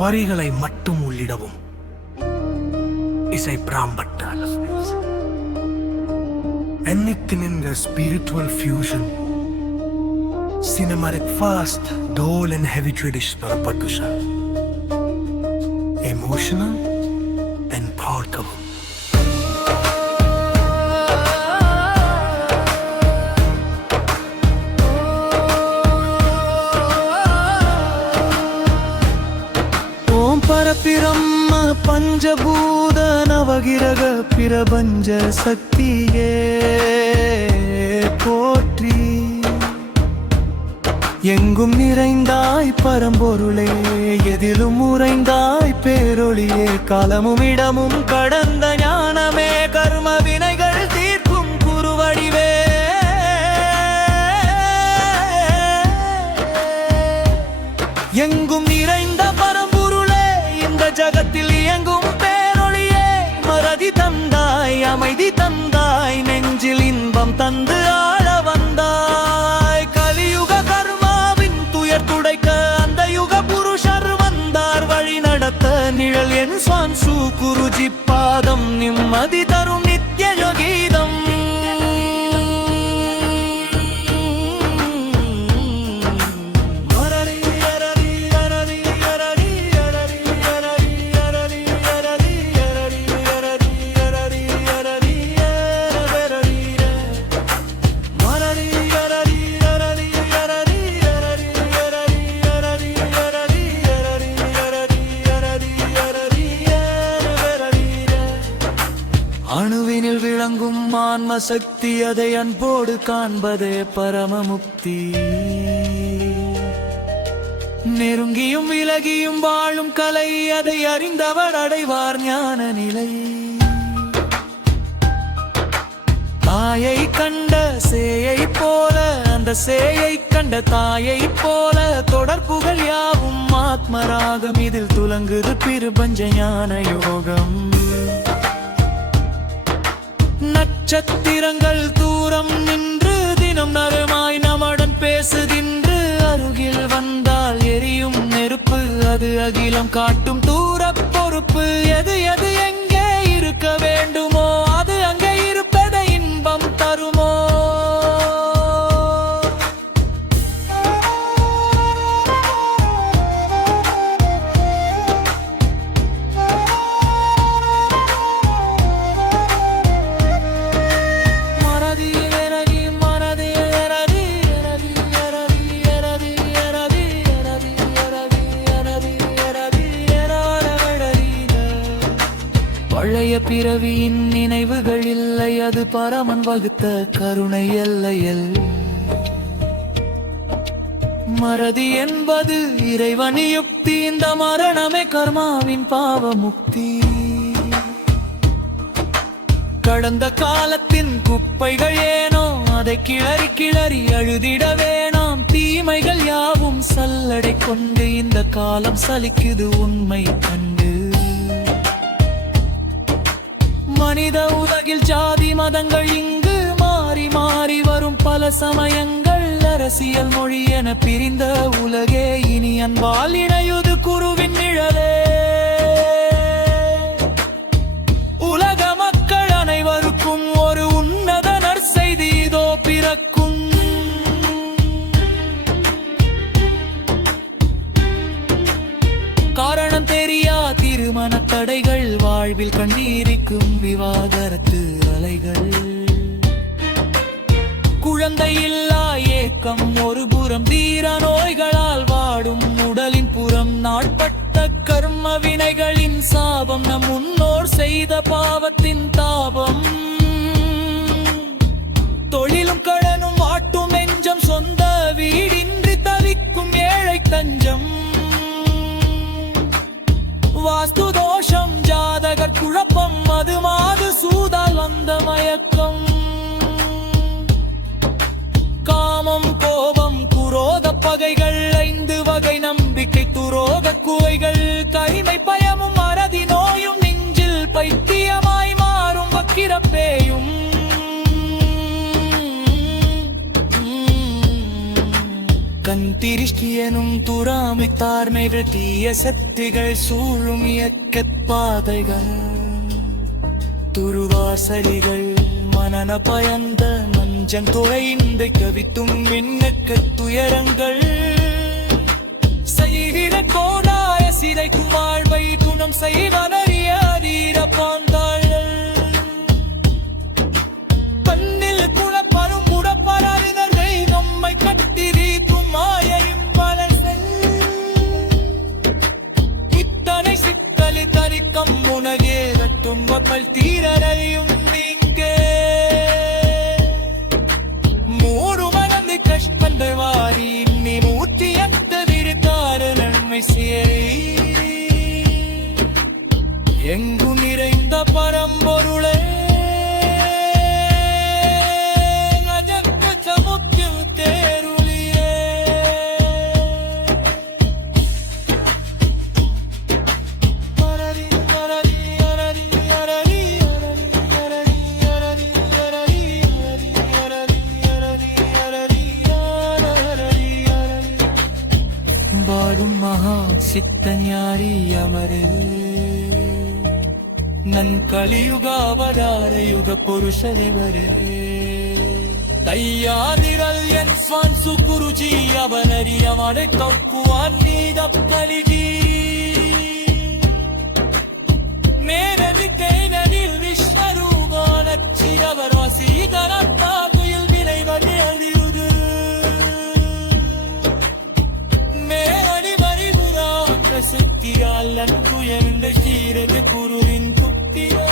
வரிகளை மட்டும் உள்ளிடவும் இசை பிராம்பட்டால் anything in the spiritual fusion, cinematic fast, dull and heavy traditional percussion, emotional and portable. ஓம் பரபிரம்ம பஞ்சபூத நவகிரக பிரபஞ்ச சக்தியே போற்றி. எங்கும் நிறைந்தாய் பரம்பொருளே, எதிலும் உறைந்தாய் பேரொளியே, காலமும் இடமும் கடந்த ஞானமே, கர்ம வினைகள் தீர்க்கும் குருவடிவே. எங்கும் நிறைந்த பரம்பொருளே, இந்த ஜகத்தில் இயங்கும் பேரொளியே, மறதி தந்தாய் அமைதி தந்தாய், நெஞ்சில் இன்பம் தந்து ஆள வந்தாய். கலியுக கர்மாவின் துயர் துடைக்க அந்த யுக புருஷர் வந்தார் வழி நடத்த. நிழல் என் சுவான்சு குருஜி பாதம் நிம்மதி தரும் நித்ய யோகீதம். அணுவினில் விளங்கும் ஆன்ம சக்தி, அதை அன்போடு காண்பதே பரமமுக்தி. நெருங்கியும் விலகியும் வாழும் கலை, அதை அறிந்தவர் அடைவார் ஞான நிலை. தாயை கண்ட சேயை போல, அந்த சேயை கண்ட தாயை போல, தொடர்புகள் யாவும் ஆத்மராகம். இதில் துலங்குது பிரபஞ்ச ஞான யோகம். நட்சத்திரங்கள் தூரம் நின்று தினம் நறுமாய் நம்முடன் பேசுகின்று. அருகில் வந்தால் எரியும் நெருப்பு, அது அகிலம் காட்டும் தூர பொறுப்பு. எது எது எங்கே இருக்க வேண்டுமோ, அது அங்கே இருப்பதை இன்பம் தருமோ. பழைய பிறவியின் நினைவுகள் இல்லை, அது பரமன் வகுத்த கருணை எல்லையில். மறதி என்பது இறைவன் யுக்தி, இந்த மரணமே கர்மாவின் பாவமுக்தி. கடந்த காலத்தின் குப்பைகள் ஏனோ, அதை கிளறி கிளறி அழுதிட வேணாம். தீமைகள் யாவும் சல்லடை கொண்டு இந்த காலம் சலிக்குது உண்மை கண்டு. மனித உலகில் ஜாதி மதங்கள் இங்கு மாறி மாறி வரும் பல சமயங்கள். அரசியல் மொழி என பிரிந்த உலகே இனி அன்பால் இணையுது குருவின் நிழலே. உலக மக்கள் அனைவருக்கும் ஒரு உன்னத நற்செய்தி இதோ பிறக்கும். காரணம் தெரியா திருமண தடைகள், வாழ்வில் கண்ணீரிக்கும் விவாகரத்து அலைகள். குழந்தை இல்லா ஏக்கம் ஒரு புறம், தீர நோய்களால் வாடும் உடலின் புறம். நாட்பட்ட கர்ம வினைகளின் சாபம், நம் முன்னோர் செய்த பாவத்தின் தாபம். தொழிலும் கடனும் வாட்டும் நெஞ்சம், சொந்த வீடின்றி தவிக்கும் ஏழை தஞ்சம். வாஸ்து தோஷம் ஜாதகர் குழப்பம், அது மாது சூதால் வந்த மயக்கம். காமம் கோபம் குரோத பகைகள், 5 வகை நம்பிக்கை துரோக குவைகள். கைமை பயமும் மறதி நோயும், நெஞ்சில் பைத்தியமாய் மாறும் கண் திருஷ்டியனும் துராமித்தார்மைகள் தீய சக்திகள் சூழும் இயக்கப் பாதைகள் துருவாசலிகள் மனன பயந்த மஞ்சன் துறைந்து கவித்தும் மின்னக்க துயரங்கள் செய்கிற கோடாய சிறைக்கும் வாழ்வை குணம் செய்வனறிய அதீர பாந்தாள்கள் கண்ணில் குழப்பரும் உடப்பறிஞர்கள் நம்மை கட்டிரீக்கும் மாயையும் பலசல் இத்தனை சிக்கலி தரிக்கம் உனகே கட்டும் வப்பல் தீரறையும் நீங்க மூடு மறந்து கஷ்டங்கள் வாரி நீ மூட்டி அந்த விருக்கார நன்மை எங்கு நிறைந்த பரம்பொருளே பாடும் மகா சித்தஞாரி அமரே நன் ಕಲಿಯುಗ ಅವತಾರ ಯುಗ ಪುರುಷರಿವರೇ ತಯ್ಯಾದಿರಲ್ ಎನ್ ಸ್ವಾನ್ಸು ಗುರುಜಿ ಅವನರಿಯ ಮಡೆ ಕಕ್ಕುವಾನ್ ನೀದಪ್ಪಲಿಜಿ மேனவிக்கைனில் விஸ்வரூபானச்சிரவர் வசீதரத்தாகுயில் விளைவதை அறியுது மேலடி வரிபுரா சக்தியால் நன்கு என்ற சீரது குருவின் குத்திரோ